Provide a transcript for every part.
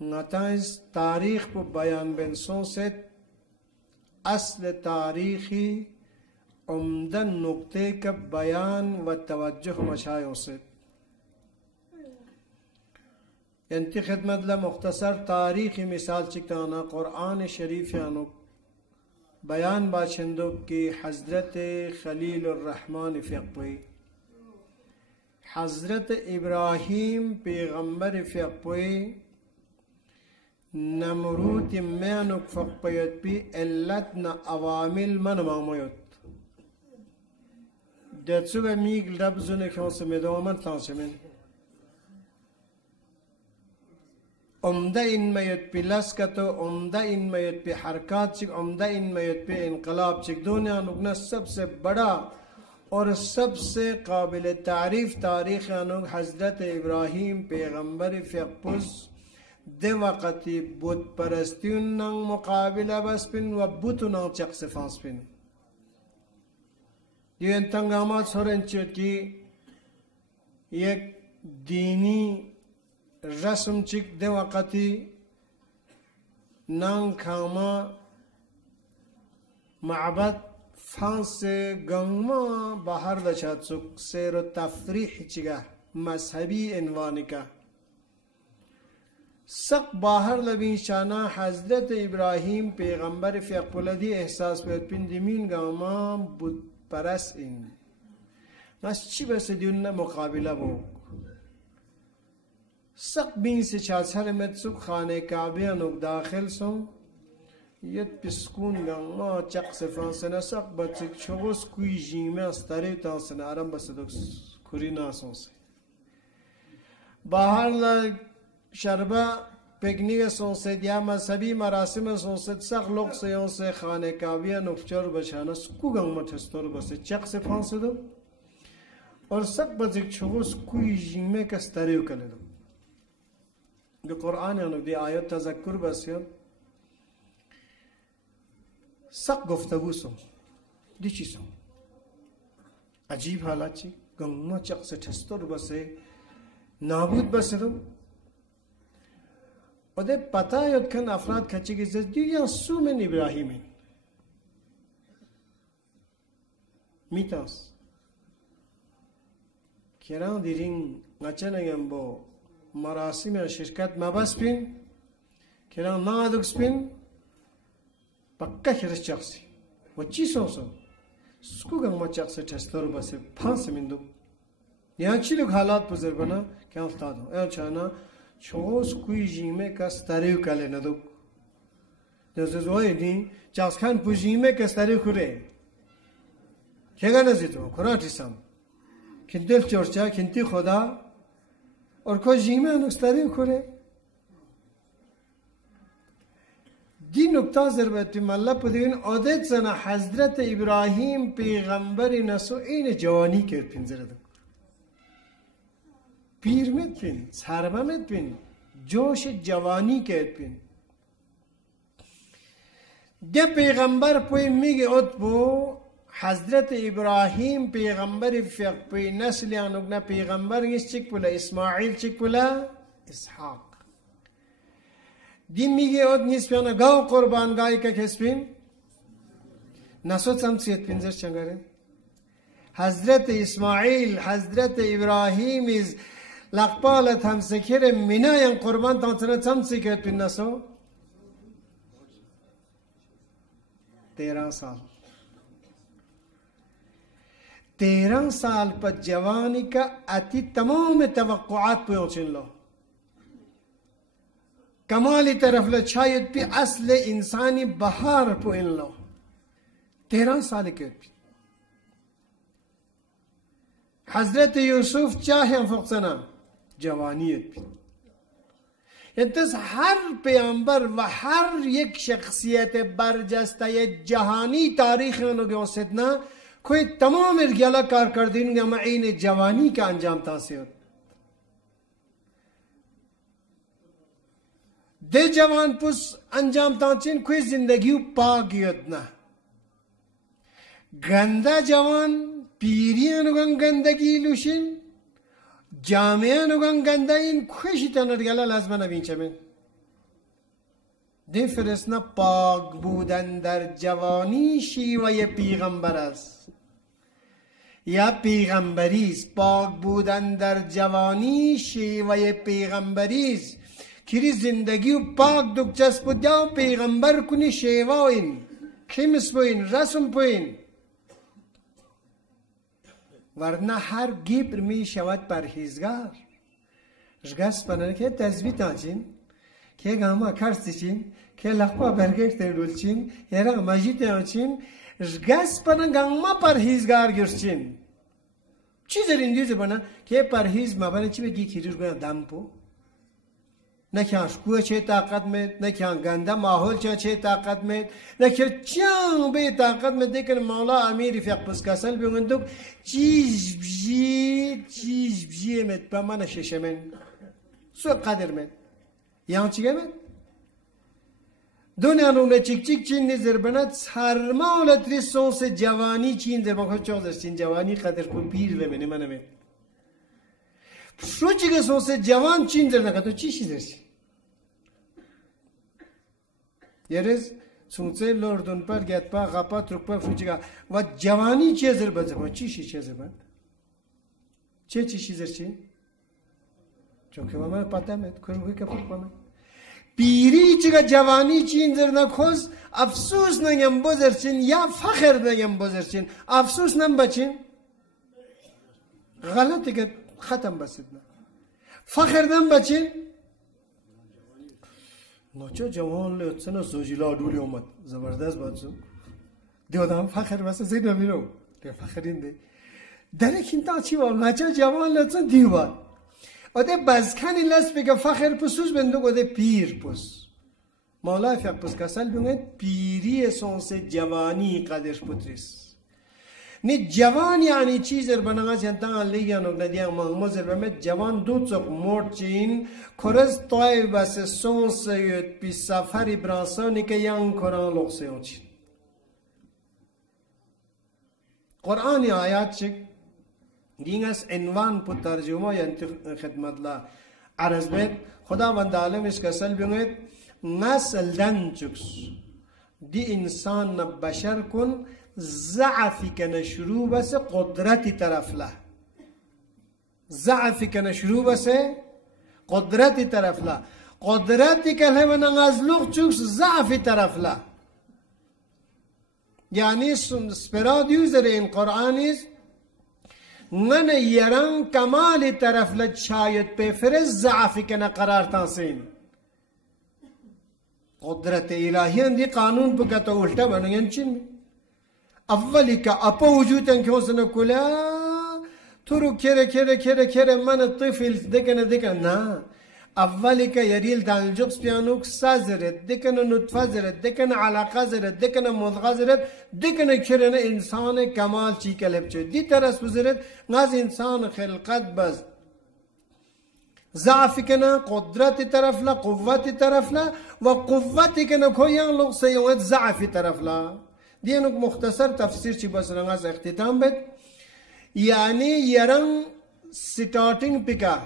نتایج تاریخ په بیان بن سوست اصل تاریخی عمدہ نقطے کا بیان و توجہ مشایع سے انتی خدمت لا مختصر تاریخی مثال چکتانا قرآن شریف یانو بیان باشندو کی حضرت خلیل الرحمن فقوی حضرت ابراہیم پیغمبر فقوی نمرود مینک فقویت بی علتنا عوامل من مامویت dazu bei mir glaube so eine Chance mit dem Moment tanzen. عمده این میت پی لسکتو عمده این میت پی حرکات چک عمده این میت پی انقلاب چک دنیا نگنا سب سے بڑا اور سب سے قابل تعریف تاریخ انو حضرت ابراہیم پیغمبر فقپوز ده وقتی بود پرستیون ننگ مقابله بس پین و بوتو ننگ چک سفانس پین یہ انتنگامات سورن چکی یک دینی رسم چک ده وقتی نان کاما معبد فانس گنگما باہر دچات سک سیر و تفریح چگا مذہبی انوانی کا سق باہر لبین شانا حضرت ابراہیم پیغمبر فیقبولدی احساس پیت پندمین گاما بود پرس این ناس چی بس دیون مقابلہ بوک سق بین سے چاسر مت سک خانه کعبه نک داخل سو یت پسکون گم ما چق سفانسنا سق بچک چوس کوی جیمه استری تاسن آرام بس دکس کوری ناسونس باهر لا شربا پیکنیک سونسه دیا مذهبی مراسم سونسه سق لوک سیونسه خانه کعبه نفچار بچانه سکو گم متستور بس چق سفانس دو اور سق بچک چوس کوی جیمه کستریو کله دو به قرآن یعنی دی آیات تذکر بسیار سق گفتگو سو دی چی سو عجیب حالات چی گنگنا چق سے ٹھستور بسے نابود بسے دو و ده پتا یاد کن افراد کچی که زد دیو سو من ابراهیمین میتاس کران دیرین نچنگم با مراسم شرکت مباس بین که نادوکس بین پکا خیرش چاقسی و چی سونسو سکوگم ما چاقسی تستر بسه پانس میندو یهان چی لوگ حالات بزر بنا که افتادو ای چانا چوز کوی جیمه کستریو کله ندو دوست زوی دی چاسکان پو جیمه کستریو کره که گنزی تو کراتی سام کنتل چورچا کنتی خدا اور کوئی جیمه نکستری کنه دی نکته ضربت ملا پدین عادت زنا حضرت ابراهیم پیغمبر نسو این جوانی کرد پینزرد پیر مت پین سربا مت پین جوش جوانی کرد پین ده پیغمبر پوی میگه ات بو حضرت ابراهیم پیغمبر فقی نسل یانوگنا پیغمبر نیست چیک پولا اسماعیل چیک پولا اسحاق دی میگه اد نیست پیانا گاو قربان گای که کسبین نسوت سمسیت پینزر چنگره حضرت اسماعیل حضرت ابراهیم از لقبالت هم سکر مناین قربان تانتنا سمسیت پین نسو 13 سال 13 سال پر جوانی کا اتی تمام توقعات پہنچن لو کمالی طرف لچھایت پی اصل انسانی بہار پہن لو 13 سال کے پی حضرت یوسف چاہے فقصنا جوانیت پی انتظ ہر پیامبر و ہر یک شخصیت برجستہ جہانی تاریخ انو ستنا کوئی تمام ارگیالا کارکردین گا معین جوانی کا انجام تاثیر دے جوان پس انجام تاثیر کوئی زندگیو پاگیت نا گندہ جوان پیریانوگان گندگی لوشین جامعانوگان گندہ این کوشی تن ارگیالا لازمه نبین چمین دی فرستنا پاک بودن در جوانی شیوه پیغمبر است یا پیغمبریست. پاک بودن در جوانی شیوه پیغمبریست. کری زندگی و پاک دک چسب یا پیغمبر کنی شیوه این کمس پوین رسم پوین، ورنه هر گیبر می شود پرهیزگار. اشگاس پنن که تزبیت آچین که گاما کرستیچین که لقوا برگشت رولچین یرا مجید آچین اشگاس پنن گاما پرهیزگار گرچین. چی زرین دیوزه بنا که پرهیز مبانه چی بگی کیروش گویا دم پو نه که اشکوه چه طاقت مید، نه که گنده ماحول چه طاقت مید، نه که چند به طاقت مید. دیکن مولا امیری فیق پس کسل بیوندوک چیز بجی مید با من ششه من سو قدر مید یان چیگه مید دنیا نونه چیک چین نزر بند سرمالت ریسونس جوانی چین در بانکو چاق در چین جوانی قدر کن پیر بمینه منه مید شو چیگه سونس جوان چین در نکه تو چی شیدر چین یریز سونسه لردون پر گیت پا غپا ترک پا شو چیگه و جوانی چی ازر بزر بند چی شی چی ازر بند چی شیدر چین چونکه من پتا مید کروگی که پک پامد پیری چیگه جوانی چین در نکوز افسوس نگم بزر چین یا فخر نگم بزر چین افسوس نم بچین غلطی که ختم بسید نه فخر نم بچین نوچه جوان لیتسن زوجیلا دولی اومد زبردست بادزم دیو دام فخر بسید زید نمیرو دیو فخرین دی در کین تا چی وام نوچه جوان لیتسن دیو باد اده بزکنی لست بگه فخر پسوز بندو گده پیر پس مولا فیق پس کسل بگه پیری سونس جوانی قدرش پتریس نه جوان یعنی چیزر بناغاز ینتان لیگانوک ندیان مغموزر بمید جوان دو چک مرد چین کرز طای بس سونس یود پی سفری برانسانی که یان قرآن لغسیون چین قرآنی آیات چک دینگس عنوان پو ترجمه ینتی خدمت لا عرض بید خدا وند عالمش کسل بگید نسل دن چکس دی انسان بشر کن ضعفی کنه شروع بس قدرتی طرف لا ضعفی کنه شروع بس قدرتی طرف لا قدرتی که همون ازلوق چکس ضعفی طرف لا یعنی سپراد یوزر این قرآنیست من یران کمال طرف لد شاید پیفرز ضعفی کنه قرار تانسین قدرت الهی اندی قانون بکتا الٹا بنگن چین می اولی که اپا وجودن که حسن کلا تو رو کره من طفل دکن نه اولی که یریل دانل جوکس پیانوک سازرد دکن نطفه زرد دکن علاقه زرد دکن مضغه زرد دکن کرن انسان کمال چی کلب چه دی ترس بزرد ناز انسان خلقت بز ضعفی کنه قدرت طرف لا قوت طرف لا و قوتی کنه کویان لغ سیوت ضعفی طرف لا دینوک مختصر تفسیر چی بس رنگاز اختتام بد یعنی یرن سٹارٹنگ پکا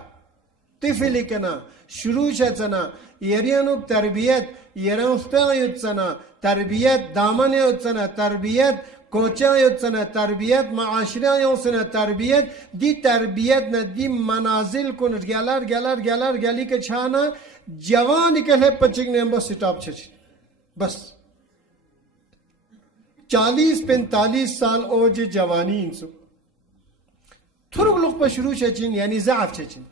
طفلی کنه شروع شدنا یریانوک تربیت یرانستا یوتسنا تربیت دامن یوتسنا تربیت کوچا یوتسنا تربیت معاشره یوتسنا تربیت دی تربیت نه دی منازل کنر گلر گلی که چانا جوانی که لب پچک نیم با سٹاپ چچ بس 40-45 سال اوج جوانی انسو ترک لوگ پا شروع شچین یعنی ضعف چچین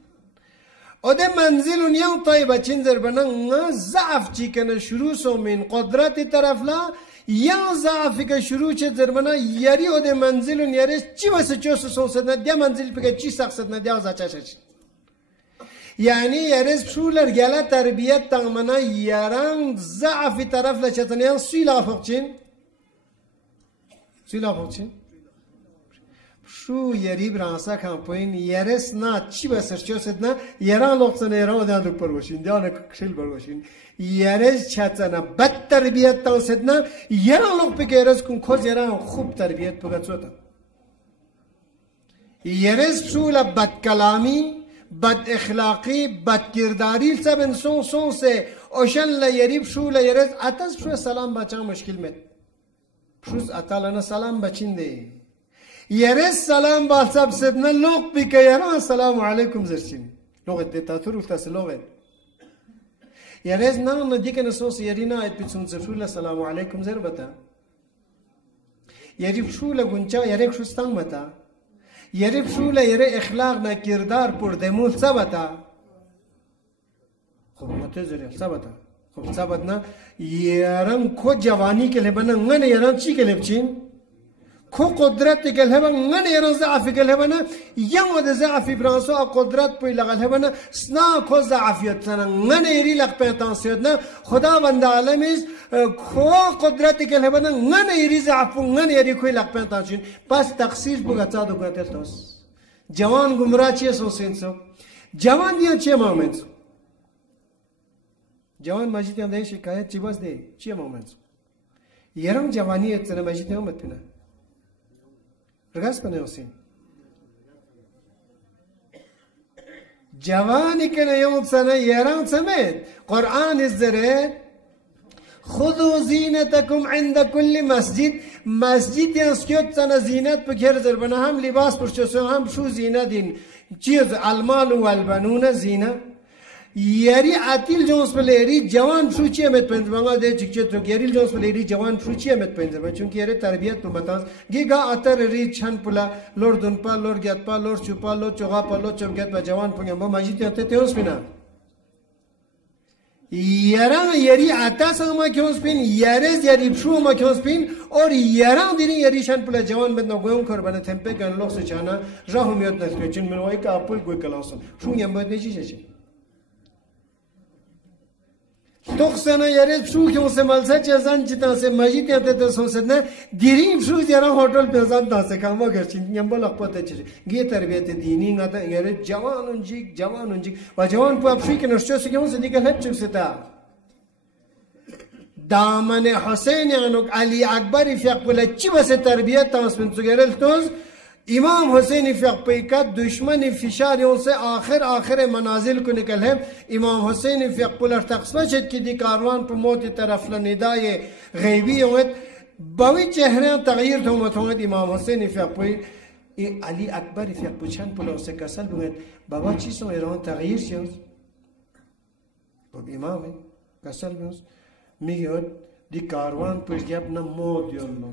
اده منزل اونیان طایبه چین در بنا ضعف چی کنه شروع سو من قدرت طرف لا یا ضعفی که شروع چه در بنا یاری اده منزل اون یاریش چی واسه چوست سوست نه دیا منزل پکه چی سخصت نه دیا زچه چچین یعنی یاریش پشولر گله تربیت تغمنا یاران ضعفی طرف لا چطنیان سویلا فقچین شو یری برانسا کامپوین یرس نه چی بسر چوست نه یران لغتن یران آدم دو پروشین دیانه کشل پروشین یرس چطنه بد تربیت تانست نه یران لغت پی که یرس کن کز یران خوب تربیت پگت سوتا یرس پشول بد کلامی bad akhlaqi, bad kirdari sabın son se oşan la yerip şu la yeres atas şu salam bacan müşkil met. Şuz atalana salam baçinde. Yeres salam balsab sedna lok bi kayara selamu aleyküm zersin. Loget diktatör ultas loget. Yeres nan diken sos yerina et bitsun zerşula selamu aleyküm zerbata. Yerip şu la gunca yerek şu stang mata. Yerip şu la yere akhlaq na kirdar pur demul sabata. Khob mutezir sabata. Khob sabatna yaran ko jawani ke lebana ngane yaran chi ke lebchin. Ko qudrat ke lebana ngane yaran zaaf ke lebana yang od zaaf branso qudrat pe lagal lebana sna ko zaafiyat sana ngane yeri lag pe tansiyatna khudavand alamis ko qudrat ke lebana ngane yeri zaaf ngane yeri ko lag pe tanshin pas taqsir bu gata do gatel tos jawan gumrah che so senso jawan dia che moment jawan majid ande shikayat chibas de che moment yaram jawani et sana majid ne matna رقص بنيوسين جواني كان يوم سنة يران سميت قرآن الزريت خذوا زينتكم عند كل مسجد مسجد ينسكيوت سنة زينت بكير زربنا هم لباس برشوسو هم شو زينة دين چیز المال والبنون زينة یاری آتیل جونس پلیری جوان شوچی امت پنج مانگا ده چیکچه تو یاری جونس پلیری جوان شوچی امت پنج مانگا چونکی یاری تربیت تو بتاس گیگا آتر ری چند پلا لور دون پا لور گیت پا لور چوپا لور چوغا پا لور چوگت پا جوان پنگم با ماجی تیانته تیونس بینا یاران یاری آتا ساما کیونس بین یارز یاری بشو ما کیونس بین اور یاران دیری یاری چند پلا جوان بدنا گویم کر بنا تمپه کن لوکس چانا راهو میاد نسکه چون منوای که اپل گوی کلاسون شو یم باید نشیشه توخسنا یارز شو که اون سمالسه چزان چیتان سه ماجی تیانته تو سوسد نه دیریم شو یاران هتل پیزان تاسه کاما گرچین یمبا لقبته چیزی گی تربیت دینی نگاه یارز جوان اونجیک و جوان پو ابشی که نشچه سه که اون سدیگه هپ چک ستا دامن حسین یانوک علی اکبری فیق بله چی بس تربیت تاس من سگرل توز امام حسین فیق پیکت دشمن فشار یون سے آخر منازل کو نکل ہے امام حسین فیق پلر تقسمہ شد کی دی کاروان پر موت طرف لندای غیبی ہوت باوی چہرے تغییر تھومت ہوت امام حسین فیق پی علی اکبر فیق پچھن پلر سے کسل ہوت بابا چیزوں ایران تغییر شد باب امام ہے کسل ہوت میگوت دی کاروان پر جب نہ موت یون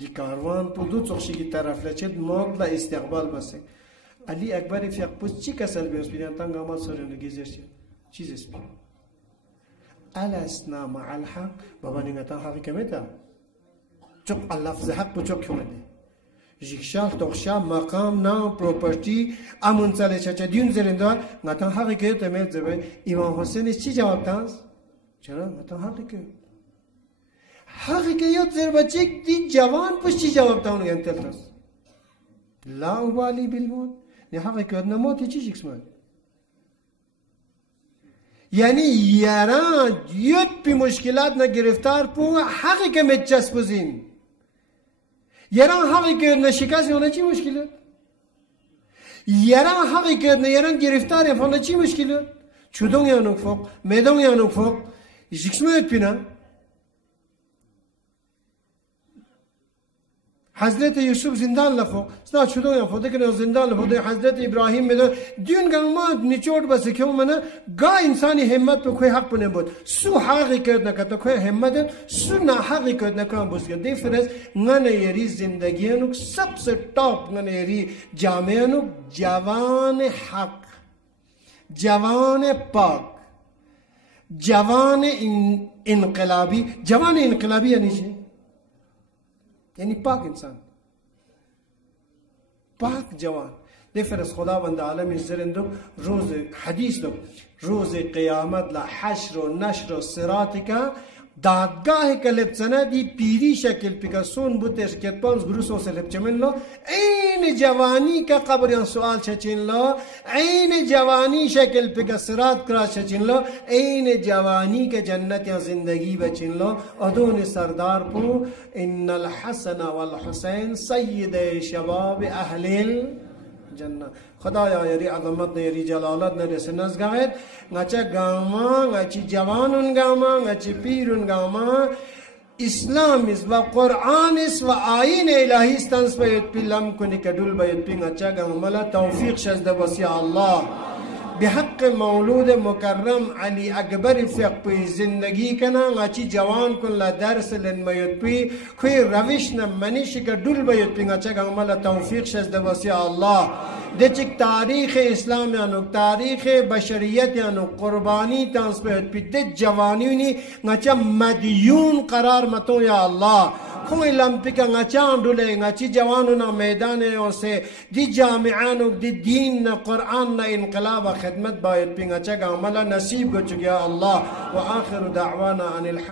دی کاروان پو دو چخشی کی طرف لچید موت لا استقبال بسه علی اکبر فیق پوز چی کسل بیوز بینن تنگ آمال سرنگی زرشید چیز اسمی الاسنا مع الحق بابا نگتا حقی کمیتا چک اللفظ حق پو چک کمده جیکشال توخشا مقام نام پروپرتی امون ساله چچا دیون زرندوار نگتا حقی که تمیل زبه امام حسین چی جواب تانس؟ چرا؟ نگتا حقی که حقیقت زربچک دی جوان پشتی جواب تاونه انتلتاس لا اوبالی بالموت نه حقیقت نموت چی چیکسمان یعنی یاران یوت پی مشکلات نه گرفتار پو حقیقت مچس بزین یاران حقیقت نه شکست یونه چی مشکلات یاران حقیقت نه یاران گرفتار یفونه چی مشکلات چودون یانوک فوق میدون یانوک فوق چیکسمان پینا حضرت یوسف زندان لفو سنا چودون یا فوده کنه زندان لفو ده حضرت ابراهیم میده دیون گنگمات نیچود بسه که منه گا انسانی همت به کوی حق بنه بود سو حقی کرد نکتا کوی همت سو نه حقی کرد نکام بوز کرد دی فرز ننه یری زندگی انوک سبسه ٹاپ ننه یری جامعه انوک جوان حق جوان پاک جوان انقلابی یعنی چه؟ یعنی پاک انسان پاک جوان ده فرس خداوند عالم زرندو روز حدیث دو روز قیامت لا حشر و نشر و صراط کا دادگاه کلب سنه دی پیری شکل پیکسون بوتش کت پانز گروسو سلب چمن لو این جوانی کا قبریان سوال چچین لو این جوانی شکل پیکا صراط کرا چچین لو این جوانی کا جنت یا زندگی بچین لو ادون سردار پو ان الحسن والحسین سید شباب اهل جنة خدایا یری عظمت نه یری جلالت نه رسنز گاید ngacha gama ngachi jawanun gama ngachi pirun gama İslamis ve Kur'anis ve ayin ilahi stans bayet pilam kuni kadul bayet pingacha gamala tawfiq shazda wasi Allah بحق مولود مکرم علی اکبر فق پی زندگی کنا ngachi جوان کن لا درس لن میت پی کوئی روش نه منیش کا دل بیت پی ngacha gamala tawfiq shazda wasi Allah دچک تاریخ اسلام یانو تاریخ بشریت یانو قربانی تانسپیت پی د جوانیونی ngacha مدیون قرار متو یا الله کوئی لمپیکا ngacha اندوله ngachi جوانونا میدان اوسه دی جامعانو دی دین نا قرآن نا انقلاب خدمت باید پی ngacha gamala نصیب گچ یا الله واخر دعوانا ان الحمد